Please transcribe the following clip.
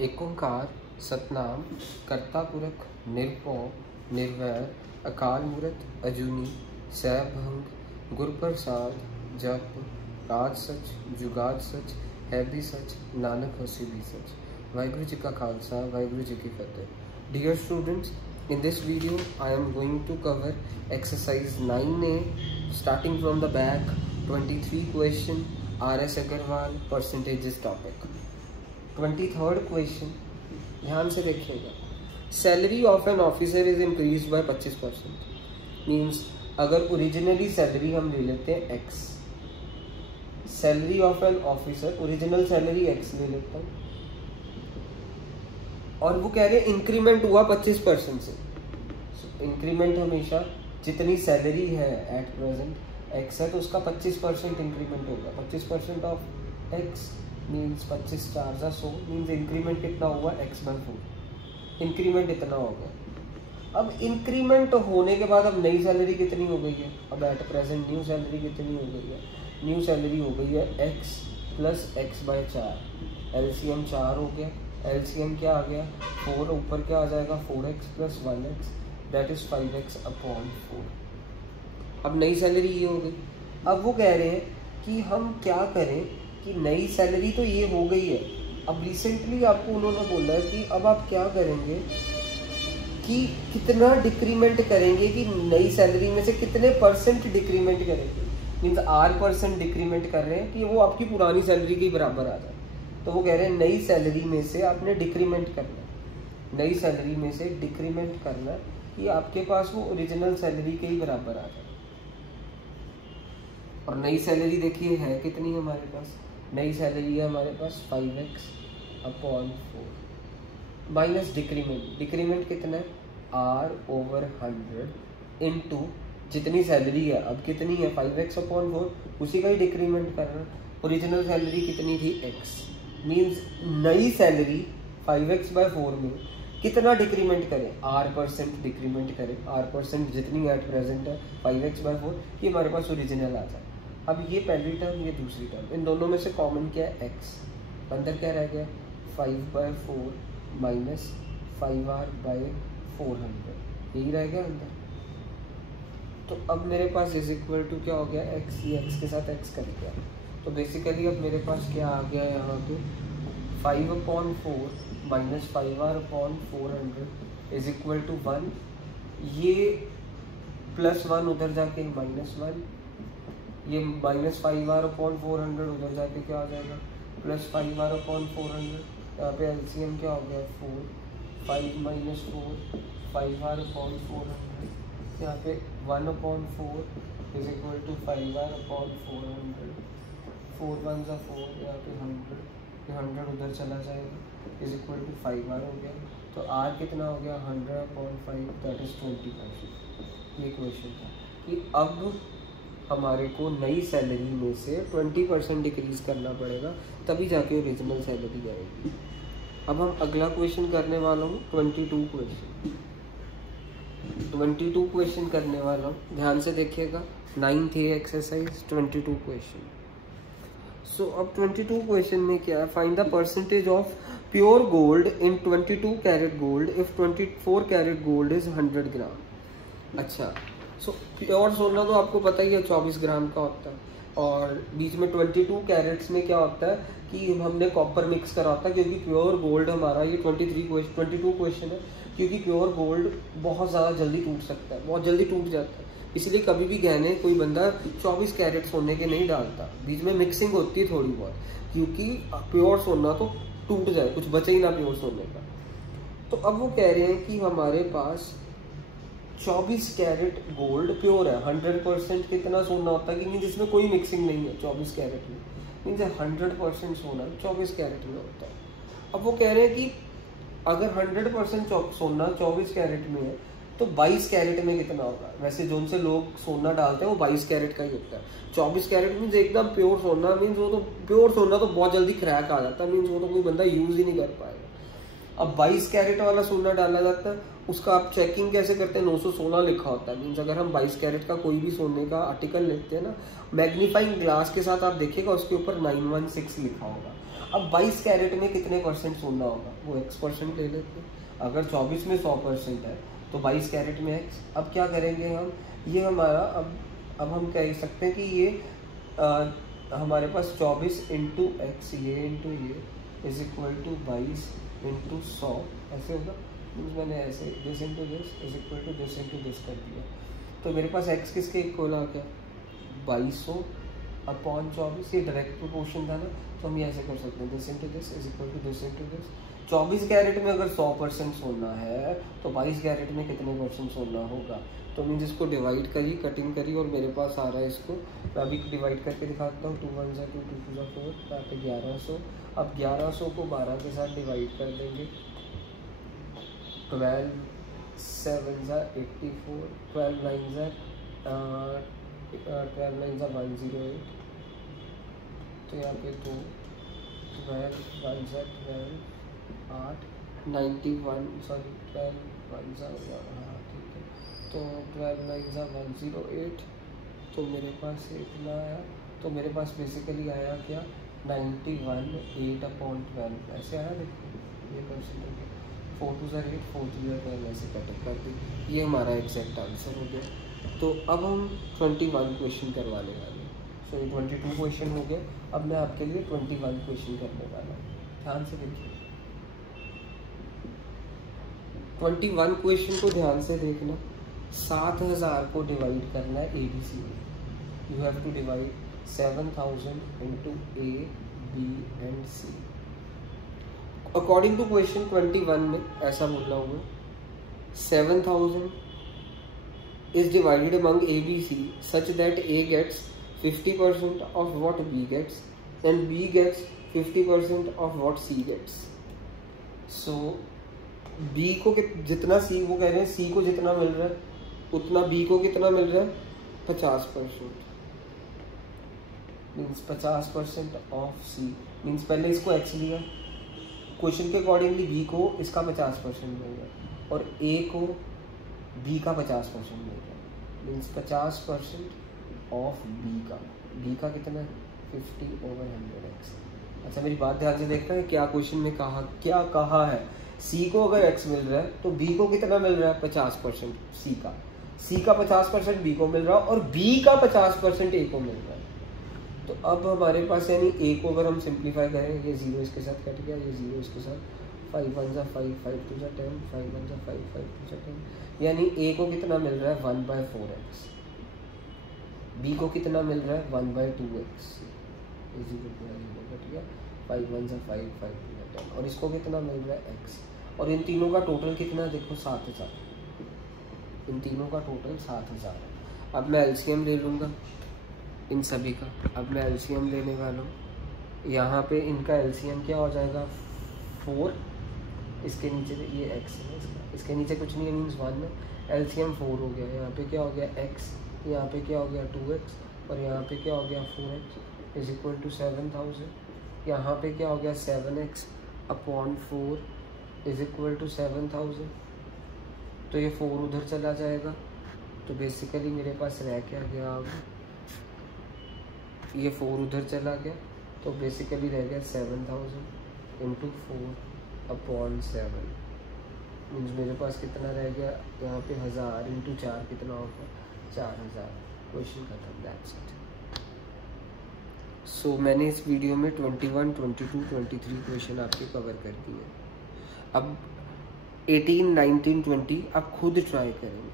एक ओंकार सतनाम कर्ता पुरख निरभौ निर्वैर अकाल मूरत अजूनी सैभंग गुर प्रसाद जप राज सच जुगाद सच है भी सच नानक होसी भी सच। वाहिगुरु जी का खालसा वाहिगुरु जी की फतेह। Dear students, in this video I am going to cover exercise 9A starting from the back, 23 question, R.S. Agarwal percentages topic। 23rd question ध्यान से देखिएगा। Salary of an officer is increase by 25%। Means अगर originally salary हम ले लेते हैं x, salary of an officer original salary x ले लेता हूँ और वो कह रहे हैं इंक्रीमेंट हुआ 25% से। इंक्रीमेंट हमेशा जितनी सैलरी है एट प्रेजेंट एक्स है तो उसका 25% इंक्रीमेंट होगा। 25% of x means 25 4 100 means increment कितना हुआ x/4। इंक्रीमेंट इतना हो गया। अब इंक्रीमेंट होने के बाद अब नई सैलरी कितनी हो गई है? अब एट प्रेजेंट न्यू सैलरी कितनी हो गई है? न्यू सैलरी हो गई है x प्लस x/4। एलसीएम 4 हो गया। एलसीएम क्या आ गया? 4। ऊपर क्या आ जाएगा? 4x plus 1x that is 5x/4। अब नई सैलरी ये हो गई। अब वो कह रहे हैं कि हम क्या करें कि नई सैलरी तो ये हो गई है, अब रिसेंटली आपको उन्होंने बोला है कि अब आप क्या करेंगे कि कितना डिक्रीमेंट करेंगे, कि नई सैलरी में से कितने परसेंट डिक्रीमेंट करेंगे। मीन्स R% डिक्रीमेंट कर रहे हैं कि वो आपकी पुरानी सैलरी के बराबर आ जाए। तो वो कह रहे हैं नई सैलरी में से आपने डिक्रीमेंट करना है, नई सैलरी में से डिक्रीमेंट करना कि आपके पास वो ओरिजिनल सैलरी के ही बराबर आ जाए। और नई सैलरी देखिए है कितनी हमारे पास? नई सैलरी है हमारे पास 5x/4 माइनस डिक्रीमेंट। डिक्रीमेंट कितना है? R/100 इंटू जितनी सैलरी है अब कितनी है? 5x/4 उसी का ही डिक्रीमेंट करना। ओरिजिनल सैलरी कितनी थी? x। मीन्स नई सैलरी 5x/4 में कितना डिक्रीमेंट करें? R% डिक्रीमेंट करें। R% जितनी एट प्रेजेंट है 5x/4 ये हमारे पास ओरिजिनल आ जाए। अब ये पहली टर्म ये दूसरी टर्म, इन दोनों में से कॉमन क्या है? x। अंदर क्या रह गया? 5/4 माइनस 5R/400 यही रह गया अंदर। तो अब मेरे पास इज इक्वल टू क्या हो गया? x। ये x के साथ x कट गया। तो बेसिकली अब मेरे पास क्या आ गया यहाँ पे? 5/4 minus 5R/400 is equal to 1। ये +1 उधर जाके -1, ये -5R/400 उधर जाके क्या आ जाएगा? +5R/400। यहाँ पे एलसीएम क्या हो गया? 4। 5 - 4 5R/400। यहाँ पे 1/4 इज इक्वल टू 5R/400। 4 1 = 4, यहाँ पे 100 उधर चला जाएगा इज इक्वल टू 5R हो गया। तो R कितना हो गया? 100/5 दैट इज 20%। ये क्वेश्चन था कि अब हमारे को नई सैलरी में से 20% डिक्रीज करना पड़ेगा तभी जाके ओरिजिनल सैलरी आएगी। अब हम अगला क्वेश्चन करने वाला हूँ 22 क्वेश्चन। 22 क्वेश्चन करने वाला हूँ, ध्यान से देखिएगा। 9th A exercise 22 question. सो अब 22 क्वेश्चन में क्या है? Find the percentage of pure gold in 22 carat gold if 24 carat gold is 100 gram. अच्छा, सो प्योर सोना तो आपको पता ही है 24 ग्राम का होता है, और बीच में 22 कैरेट्स में क्या होता है कि हमने कॉपर मिक्स करा होता है, क्योंकि प्योर गोल्ड हमारा ये 22 क्वेश्चन है, क्योंकि प्योर गोल्ड बहुत ज़्यादा जल्दी टूट सकता है, बहुत जल्दी टूट जाता है। इसलिए कभी भी गहने कोई बंदा 24 कैरेट सोने के नहीं डालता, बीच में मिक्सिंग होती है थोड़ी बहुत, क्योंकि प्योर सोना तो टूट जाए, कुछ बचे ही ना प्योर सोने का। तो अब वो कह रहे हैं कि हमारे पास 24 कैरेट गोल्ड प्योर है। 100% कितना सोना होता है कि जिसमें कोई मिक्सिंग नहीं है 24 कैरेट में, मीन्स 100% सोना 24 कैरेट में होता है। अब वो कह रहे हैं कि अगर 100% सोना 24 कैरेट में है तो 22 कैरेट में कितना होगा? वैसे जो उनसे लोग सोना डालते हैं वो 22 कैरेट का ही होता है। 24 कैरेट मीन्स एकदम प्योर सोना, मीन्स वो तो प्योर सोना तो बहुत जल्दी क्रैक आ जाता है, मीन्स वो तो कोई बंदा यूज ही नहीं कर पाएगा। अब 22 कैरेट वाला सोना डाला जाता है, उसका आप चेकिंग कैसे करते हैं? 916 लिखा होता है। मीन्स अगर हम 22 कैरेट का कोई भी सोने का आर्टिकल लेते हैं ना, मैग्नीफाइंग ग्लास के साथ आप देखिएगा उसके ऊपर 916 लिखा होगा। अब 22 कैरेट में कितने परसेंट सोना होगा, वो x% ले लेते हैं। अगर 24 में 100% है तो 22 कैरेट में x। अब क्या करेंगे हम, ये हमारा अब हम कह सकते हैं कि ये हमारे पास 24 इंटू एक्स, ये इंटू ये इज इक्वल टू 22 इंटू 100 ऐसे होगा। मैंने ऐसे this into this is equal to this into this कर दिया, तो मेरे पास x किसके इक्वल आ गया 2200 अपॉन 24। ये डायरेक्ट प्रोपोर्शन था ना, तो हम ये ऐसे कर सकते हैं this into this is equal to this into this. 24 carat में अगर 100% सोना है तो 22 कैरेट में कितने परसेंट सोना होगा, तो मीन्स इसको डिवाइड करी, कटिंग करी और मेरे पास आ रहा है इसको, मैं अभी डिवाइड करके दिखाता हूँ। 2 1 2 2 2 4, यहाँ पे 1100। अब 1100 को 12 के साथ डिवाइड कर देंगे, 12 7 84, 12 9 108, तो यहाँ पे 2 12 1 12 8 91, सॉरी 12 1 हाँ ठीक है, तो 12 9 108, तो मेरे पास इतना आया, तो मेरे पास बेसिकली आया क्या 91 8/12 ऐसे आया। देखिए ये परसेंट हो गया, 4 2 8 4 2 12 ऐसे कटअप कर दी, ये हमारा एग्जैक्ट आंसर हो गया। तो अब हम 21 क्वेश्चन करवाने वाले हैं। सो ये 22 क्वेश्चन हो गया, अब मैं आपके लिए 21 क्वेश्चन करने वाला हूँ, ध्यान से देखिए। 21 क्वेश्चन को ध्यान से देखना। 7000 को डिवाइड करना है ABC में, you have to divide 7000 into A, B and C। According to question 21 में ऐसा बोला हुआ 7000 is divided among A, B, C such that A gets 50% of what B gets and B gets 50% of what C gets. So B को जितना C, वो कह रहे हैं C को जितना मिल रहा है उतना B को कितना मिल रहा है 50%, मीन्स 50% ऑफ C, मीन्स पहले इसको X लिया, क्वेश्चन के अकॉर्डिंगली B को इसका 50% मिल रहा है और A को B का 50% मिल रहा है, मीन्स 50% ऑफ B का कितना है 50/100x। अच्छा मेरी बात ध्यान से देखना है, क्या क्वेश्चन में क्या कहा है, C को अगर X मिल रहा है तो B को कितना मिल रहा है 50% C का 50% B को मिल रहा है और B का 50% A को मिल रहा है। तो अब हमारे पास यानी A को अगर हम सिंप्लीफाई करें, ये 0 इसके साथ कट गया, ये 0 इसके साथ, 5 1 5 5 2 10, 5 1 5 5 2 10, यानी A को कितना मिल रहा है 1/4x, B को कितना मिल रहा है 1/2x, 0 कट गया, 5 1 5 5 2 10, और इसको कितना मिल रहा है x, और इन तीनों का टोटल कितना देखो 7000, इन तीनों का टोटल 7000 है। अब मैं एलसीएम ले लूँगा इन सभी का, अब मैं एलसीएम लेने वाला हूँ। यहाँ पे इनका एलसीएम क्या हो जाएगा 4, इसके नीचे ये x है इसके नीचे कुछ नहीं है, मीन्स 1 है, एलसीएम 4 हो गया। यहाँ पे क्या हो गया x, यहाँ पे क्या हो गया 2x और यहाँ पे क्या हो गया 4x इज इक्वल टू 7000। यहाँ पे क्या हो गया 7x upon 4 is equal to 7000, तो ये 4 उधर चला जाएगा, तो बेसिकली मेरे पास रह क्या गया, अब ये 4 उधर चला गया, तो बेसिकली रह गया 7000 इंटू 4/7, मीन्स मेरे पास कितना रह गया यहाँ पे 1000 इंटू 4 कितना होगा 4000। क्वेश्चन खत्म, दैट्स इट। सो मैंने इस वीडियो में 21, 22, 23 क्वेश्चन आपके कवर कर दिए। अब 18, 19, 20 आप खुद ट्राई करेंगे।